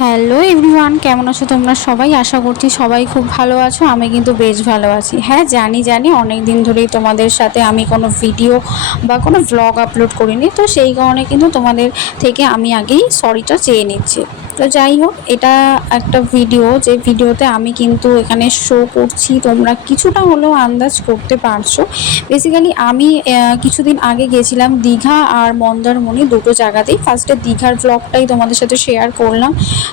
Hello everyone, কেমন আছো তোমরা সবাই? আশা করছি সবাই খুব ভালো আছো। আমি কিন্তু বেশ ভালো আছি। হ্যাঁ, জানি অনেক দিন ধরেই তোমাদের সাথে আমি কোনো ভিডিও বা কোনো ভ্লগ আপলোড করিনি, তো সেই কারণে কিন্তু তোমাদের থেকে আমি আগেই সরিটা চেয়ে নিচ্ছি। তো যাই হোক, এটা একটা ভিডিও, যে ভিডিওতে আমি কিন্তু এখানে শো করছি, তোমরা কিছুটা হলেও আন্দাজ করতে পারছো। বেসিক্যালি আমি কিছুদিন আগে গেছিলাম দীঘা আর মন্দারমণি, দুটো জায়গাতেই। ফার্স্টে দীঘার ভ্লগটাই তোমাদের সাথে শেয়ার করলাম।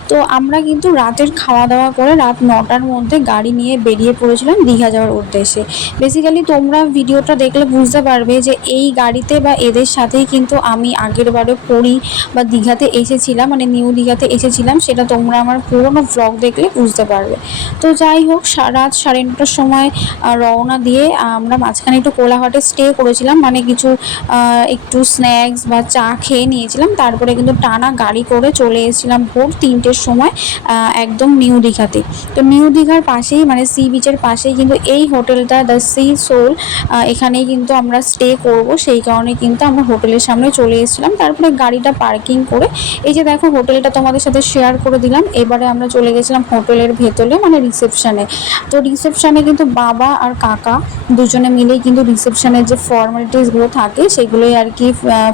তো আমরা কিন্তু রাতের খাওয়া দাওয়া করে রাত 9টার মধ্যে গাড়ি নিয়ে বেরিয়ে পড়েছিলাম দীঘা যাওয়ার উদ্দেশ্যে। বেসিক্যালি তোমরা ভিডিওটা দেখলে বুঝতে পারবে যে এই গাড়িতে বা এদের সাথেই কিন্তু আমি আগের বারে পুরী বা দীঘাতে এসেছিলাম, মানে নিউ দীঘাতে এসেছিলাম। সেটা তোমরা আমার পুরোনো ভ্লগ দেখলে বুঝতে পারবে। তো যাই হোক, রাত 9:30টার সময় রওনা দিয়ে আমরা মাঝখানে একটু কোলাঘাটে স্টে করেছিলাম, মানে কিছু একটু স্ন্যাক্স বা চা খেয়ে নিয়েছিলাম। তারপরে কিন্তু টানা গাড়ি করে চলে এসেছিলাম ভোর 3টের সময় একদম নিউ দীঘাতে। তো নিউ দীঘার পাশেই, মানে সি বিচের পাশেই কিন্তু এই হোটেলটা, দ্য সি সোল, এখানেই কিন্তু আমরা স্টে করব। সেই কারণে কিন্তু আমরা হোটেলের সামনে চলে এসেছিলাম। তারপরে গাড়িটা পার্কিং করে, এই যে দেখো হোটেলটা তোমাদের সাথে শেয়ার করে দিলাম। এবারে আমরা চলে গেছিলাম হোটেলের ভেতরে, মানে রিসেপশনে। তো রিসেপশনে কিন্তু বাবা আর কাকা দুজনে মিলেই কিন্তু রিসেপশনের যে ফর্মালিটিসগুলো থাকে সেগুলোই আর কি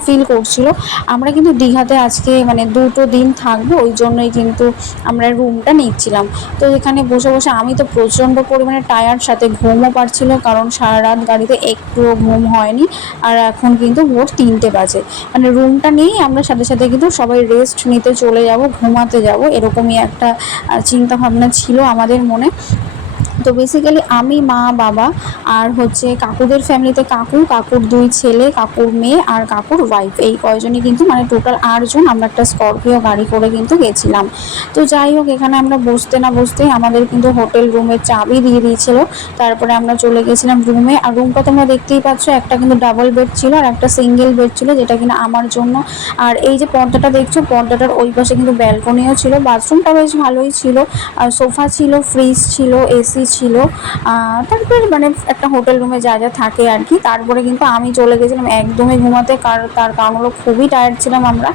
ফিল করছিল। আমরা কিন্তু দীঘাতে আজকে মানে 2টো দিন থাকবো, ওই জন্যই কিন্তু আমরা রুমটা নিচ্ছিলাম। তো এখানে বসে বসে আমি তো প্রচণ্ড পরিমাণে টায়ার্ড, সাথে ঘুমও পাচ্ছিল, কারণ সারা রাত গাড়িতে একটুও ঘুম হয়নি। আর এখন কিন্তু ভোর 3টে বাজে, মানে রুমটা নিয়েই আমরা সাথে সাথে কিন্তু সবাই রেস্ট নিতে চলে যাব, ঘুমাতে যাব, এরকমই একটা চিন্তা ভাবনা ছিল আমাদের মনে। তো বেসিক্যালি আমি, মা, বাবা আর হচ্ছে কাকুদের ফ্যামিলিতে কাকুর 2 ছেলে, কাকুর মেয়ে আর কাকুর ওয়াইফ, এই কয়জনই কিন্তু, মানে টোটাল 8জন আমরা একটা স্করপিও গাড়ি করে কিন্তু গেছিলাম। তো যাই হোক, এখানে আমরা বসতে না বসতেই আমাদের কিন্তু হোটেল রুমের চাবি দিয়ে দিয়েছিল। তারপরে আমরা চলে গেছিলাম রুমে। আর রুমটা তোমরা দেখতেই পাচ্ছ, একটা কিন্তু ডাবল বেড ছিল আর একটা সিঙ্গেল বেড ছিল, যেটা কিনা আমার জন্য। আর এই যে পর্দাটা দেখছো, পর্দাটার ওই পাশে কিন্তু ব্যালকনিও ছিল। বাথরুমটা বেশ ভালোই ছিল, আর সোফা ছিল, ফ্রিজ ছিল, এসি ছিল। তারপরে মানে একটা হোটেল রুমে যা যা থাকে আর কি। তারপরে কিন্তু আমি চলে গেছিলাম একদমই ঘুমাতে, তার কারণ হলো খুবই টায়ার্ড ছিলাম আমরা।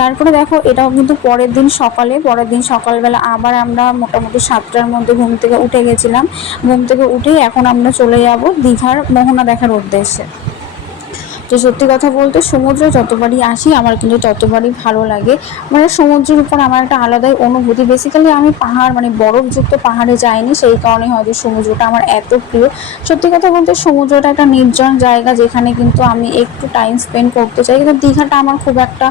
তারপরে দেখো, এটাও কিন্তু পরের দিন সকালবেলা আবার আমরা মোটামুটি 7টার মধ্যে ঘুম থেকে উঠে গেছিলাম। ঘুম থেকে উঠেই এখন আমরা চলে যাব দীঘার মোহনা দেখার উদ্দেশ্যে। তো সত্যি কথা বলতে, সমুদ্রে যতবারই আসি আমার কিন্তু ততবারই ভালো লাগে। মানে সমুদ্রের উপর আমার একটা আলাদাই অনুভূতি। বেসিক্যালি আমি পাহাড়, মানে বরফযুক্ত পাহাড়ে যাইনি, সেই কারণে হয়তো সমুদ্রটা আমার এত প্রিয়। সত্যি কথা বলতে, সমুদ্রটা একটা নির্জন জায়গা, যেখানে কিন্তু আমি একটু টাইম স্পেন্ড করতে চাই। কিন্তু দীঘাটা আমার খুব একটা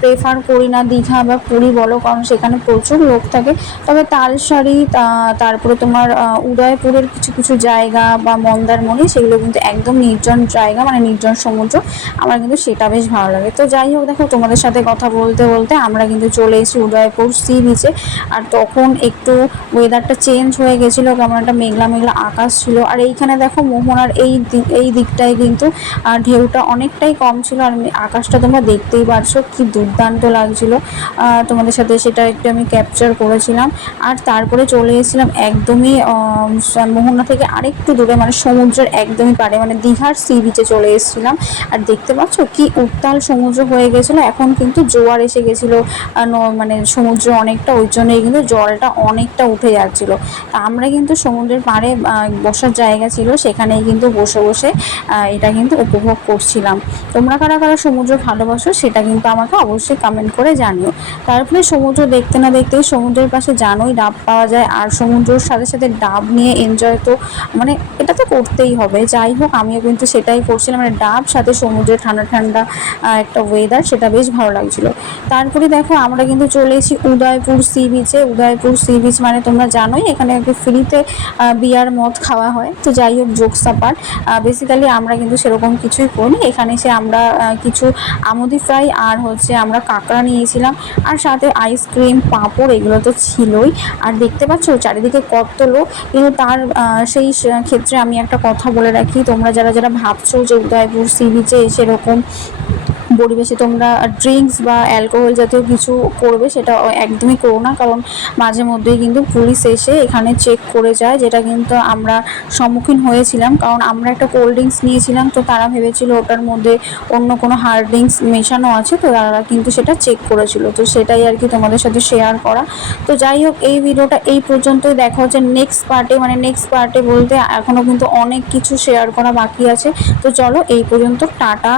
প্রেফার করি না, দীঘা বা পুরী বলো, কারণ সেখানে প্রচুর লোক থাকে। তবে তালসারি, তারপরে তোমার উদয়পুরের কিছু কিছু জায়গা বা মন্দারমণি, সেগুলো কিন্তু একদম নির্জন জায়গা, মানে নির্জন সমুদ্র। আমার কিন্তু সেটা বেশ ভালো লাগে। তো যাই হোক, দেখো তোমাদের সাথে কথা বলতে বলতে আমরা কিন্তু চলে এসেছি উদয়পুর সি বিচে। আর তখন একটু ওয়েদারটা চেঞ্জ হয়ে গেছিলো, কেমন একটা মেঘলা মেঘলা আকাশ ছিল। আর এইখানে দেখো মোহনার এই দিকটায় কিন্তু ঢেউটা অনেকটাই কম ছিল। আর আকাশটা তোমরা দেখতেই পারছো, কি দুর্দান্ত লাগছিলো। তোমাদের সাথে সেটা একটু আমি ক্যাপচার করেছিলাম। আর তারপরে চলে এসেছিলাম একদমই মোহনা থেকে আরেকটু দূরে, মানে সমুদ্রের একদমই পাড়ে, মানে দীঘার সি বিচে চলে এসেছিলাম। আর দেখতে পাচ্ছ কি উত্তাল সমুদ্র হয়ে গেছিলো। এখন কিন্তু জোয়ার এসে গেছিলো, মানে সমুদ্র অনেকটা, ওই জন্যই কিন্তু জলটা অনেকটা উঠে যাচ্ছিলো। তা আমরা কিন্তু সমুদ্রের পাড়ে বসার জায়গা ছিল, সেখানেই কিন্তু বসে বসে এটা কিন্তু উপভোগ করছিলাম। তোমরা কারা কারা সমুদ্র ভালোবাসো সেটা কিন্তু আমাকে অবশ্যই কমেন্ট করে জানিও। তারপরে সমুদ্র দেখতে না দেখতেই সমুদ্রের পাশে জানোই ডাব পাওয়া যায়, আর সমুদ্রের সাথে সাথে ডাব নিয়ে এনজয় তো মানে এটা তো করতেই হবে। যাই হোক, আমিও কিন্তু সেটাই করছিলাম, মানে ডাব সাথে সমুদ্রের ঠান্ডা ঠান্ডা একটা ওয়েদার, সেটা বেশ ভালো লাগছিলো। তারপরে দেখো আমরা কিন্তু চলে এসেছি উদয়পুর সি বিচে। উদয়পুর সি বিচ মানে তোমরা জানোই, এখানে একটু ফ্রিতে বিয়ার মদ খাওয়া হয়। তো যাই হোক, জোকস অ্যাপার্ট, বেসিক্যালি আমরা কিন্তু সেরকম কিছুই করিনি। এখানে এসে আমরা কিছু আমুদি ফ্রাই আর হচ্ছে আমরা কাঁকড়া নিয়েছিলাম, আর সাথে আইসক্রিম, পাঁপড়, এগুলো তো ছিলই। আর দেখতে পাচ্ছ চারিদিকে কত লোক। কিন্তু তার সেই ক্ষেত্রে আমি একটা কথা বলে রাখি, তোমরা যারা যারা ভাবছো যে উদয়পুর সি বিচে এসে এরকম পরিবেশে তোমরা ড্রিঙ্কস বা অ্যালকোহল জাতীয় কিছু করবে সেটা একদমই করো না, কারণ মাঝে মধ্যেই কিন্তু পুলিশ এসে এখানে চেক করে যায়, যেটা কিন্তু আমরা সম্মুখীন হয়েছিলাম। কারণ আমরা একটা কোল্ড ড্রিঙ্কস নিয়েছিলাম, তো তারা ভেবেছিল ওটার মধ্যে অন্য কোনো হার্ড ড্রিঙ্কস মেশানো আছে, তো তারা কিন্তু সেটা চেক করেছিল। তো সেটাই আর কি তোমাদের সাথে শেয়ার করা। তো যাই হোক, এই ভিডিওটা এই পর্যন্তই। দেখা হচ্ছে নেক্সট পার্টে, মানে নেক্সট পার্টে বলতে এখনও কিন্তু অনেক কিছু শেয়ার করা বাকি আছে। তো চলো এই পর্যন্ত, টাটা।